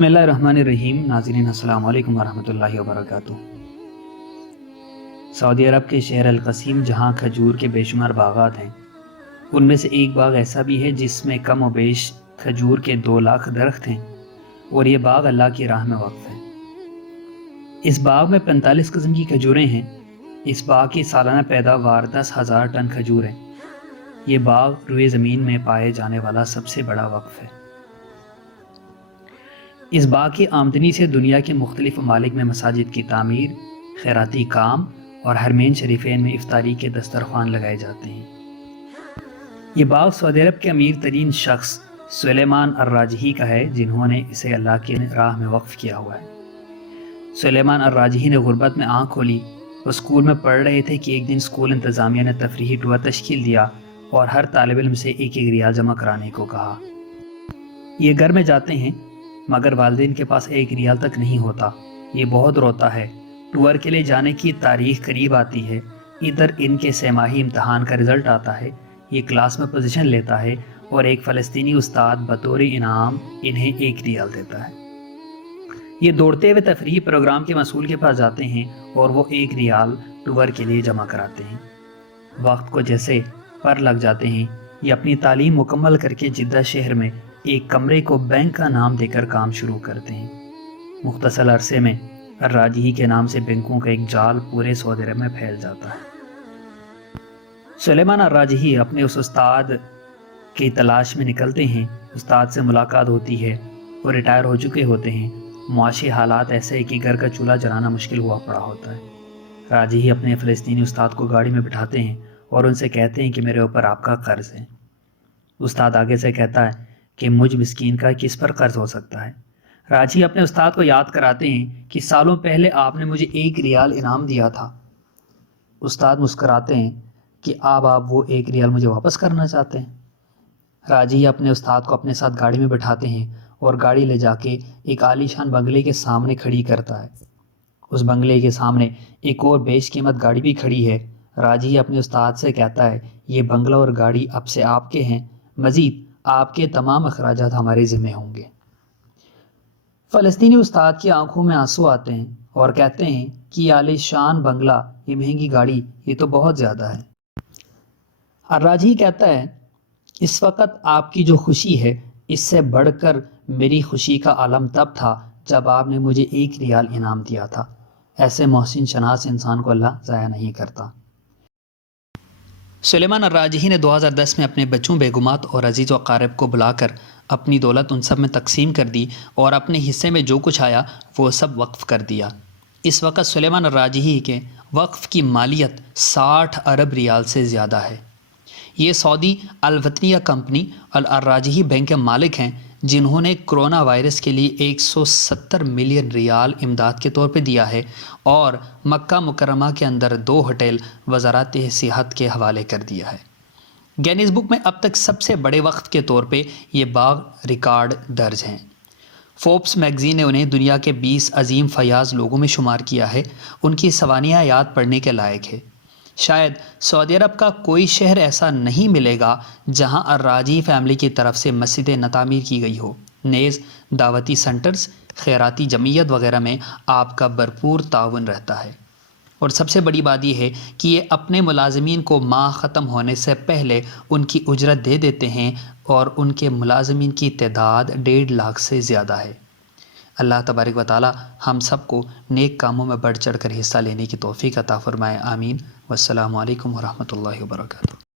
بسم اللہ الرحمن الرحیم۔ ناظرین السلام علیکم ورحمۃ اللہ وبرکاتہ۔ سعودی عرب کے شہر القصیم جہاں کھجور کے بے شمار باغات ہیں، ان میں سے ایک باغ ایسا بھی ہے جس میں کم و بیش کھجور کے 2 لاکھ درخت ہیں، اور یہ باغ اللہ کی راہ میں وقف ہے۔ اس باغ میں 45 قسم کی کھجوریں ہیں۔ اس باغ کی سالانہ پیداوار 10,000 ٹن کھجور ہے۔ یہ باغ روئے زمین میں پائے جانے والا سب سے بڑا وقف ہے۔ اس باغ کی آمدنی سے دنیا کے مختلف ممالک میں مساجد کی تعمیر، خیراتی کام اور حرمین شریفین میں افطاری کے دسترخوان لگائے جاتے ہیں۔ یہ باغ سعودی عرب کے امیر ترین شخص سلیمان الراجحی کا ہے، جنہوں نے اسے اللہ کی راہ میں وقف کیا ہوا ہے۔ سلیمان الراجحی نے غربت میں آنکھ کھولی۔ وہ اسکول میں پڑھ رہے تھے کہ ایک دن اسکول انتظامیہ نے تفریحی ٹور تشکیل دیا اور ہر طالب علم سے 1 ریال جمع کرانے کو کہا۔ یہ گھر میں جاتے ہیں، مگر والدین کے پاس 1 ریال تک نہیں ہوتا۔ یہ بہت روتا ہے۔ ٹور کے لیے جانے کی تاریخ قریب آتی ہے۔ ادھر ان کے 6 ماہی امتحان کا رزلٹ آتا ہے۔ یہ کلاس میں پوزیشن لیتا ہے اور ایک فلسطینی استاد بطور انعام انہیں 1 ریال دیتا ہے۔ یہ دوڑتے ہوئے تفریحی پروگرام کے مسئول کے پاس جاتے ہیں اور وہ 1 ریال ٹور کے لیے جمع کراتے ہیں۔ وقت کو جیسے پر لگ جاتے ہیں۔ یہ اپنی تعلیم مکمل کر کے جدہ شہر میں ایک کمرے کو بینک کا نام دے کر کام شروع کرتے ہیں۔ مختصر عرصے میں الراجحی کے نام سے بینکوں کا ایک جال پورے سعودی عرب میں پھیل جاتا ہے۔ سلیمان الراجحی اپنے اس استاد کی تلاش میں نکلتے ہیں۔ استاد سے ملاقات ہوتی ہے۔ وہ ریٹائر ہو چکے ہوتے ہیں۔ معاشی حالات ایسے ہیں کہ گھر کا چولہا جلانا مشکل ہوا پڑا ہوتا ہے۔ راجحی اپنے فلسطینی استاد کو گاڑی میں بٹھاتے ہیں اور ان سے کہتے ہیں کہ میرے اوپر آپ کا قرض ہے۔ استاد آگے سے کہتا ہے کہ مجھ مسکین کا کس پر قرض ہو سکتا ہے۔ راجحی اپنے استاد کو یاد کراتے ہیں کہ سالوں پہلے آپ نے مجھے 1 ریال انعام دیا تھا۔ استاد مسکراتے ہیں کہ اب آپ وہ 1 ریال مجھے واپس کرنا چاہتے ہیں۔ راجحی اپنے استاد کو اپنے ساتھ گاڑی میں بٹھاتے ہیں اور گاڑی لے جا کے ایک عالی شان بنگلے کے سامنے کھڑی کرتا ہے۔ اس بنگلے کے سامنے ایک اور بیش قیمت گاڑی بھی کھڑی ہے۔ راجحی اپنے استاد سے کہتا ہے یہ بنگلہ اور گاڑی اب سے آپ کے ہیں، مزید آپ کے تمام اخراجات ہمارے ذمہ ہوں گے۔ فلسطینی استاد کی آنکھوں میں آنسو آتے ہیں اور کہتے ہیں کہ یہ عالی شان بنگلہ، یہ مہنگی گاڑی، یہ تو بہت زیادہ ہے۔ الراجحی کہتا ہے اس وقت آپ کی جو خوشی ہے، اس سے بڑھ کر میری خوشی کا عالم تب تھا جب آپ نے مجھے 1 ریال انعام دیا تھا۔ ایسے محسن شناس انسان کو اللہ ضائع نہیں کرتا۔ سلیمان الراجحی نے 2010 میں اپنے بچوں، بیگمات اور عزیز و اقارب کو بلا کر اپنی دولت ان سب میں تقسیم کر دی اور اپنے حصے میں جو کچھ آیا وہ سب وقف کر دیا۔ اس وقت سلیمان الراجحی کے وقف کی مالیت 60 ارب ریال سے زیادہ ہے۔ یہ سعودی الوطنیہ کمپنی الراجحی بینک کے مالک ہیں، جنہوں نے کرونا وائرس کے لیے 170 ملین ریال امداد کے طور پہ دیا ہے اور مکہ مکرمہ کے اندر 2 ہوٹل وزارت صحت کے حوالے کر دیا ہے۔ گینیز بک میں اب تک سب سے بڑے وقت کے طور پہ یہ باغ ریکارڈ درج ہیں۔ فوربس میگزین نے انہیں دنیا کے 20 عظیم فیاض لوگوں میں شمار کیا ہے۔ ان کی سوانح حیات پڑھنے کے لائق ہے۔ شاید سعودی عرب کا کوئی شہر ایسا نہیں ملے گا جہاں الراجحی فیملی کی طرف سے مسجدیں نہ تعمیر کی گئی ہو۔ نیز دعوتی سنٹرز، خیراتی جمعیت وغیرہ میں آپ کا بھرپور تعاون رہتا ہے۔ اور سب سے بڑی بات یہ ہے کہ یہ اپنے ملازمین کو ماہ ختم ہونے سے پہلے ان کی اجرت دے دیتے ہیں اور ان کے ملازمین کی تعداد 1.5 لاکھ سے زیادہ ہے۔ اللہ تبارک و تعالی ہم سب کو نیک کاموں میں بڑھ چڑھ کر حصہ لینے کی توفیق عطا فرمائے، آمین۔ والسلام علیکم ورحمۃ اللہ وبرکاتہ۔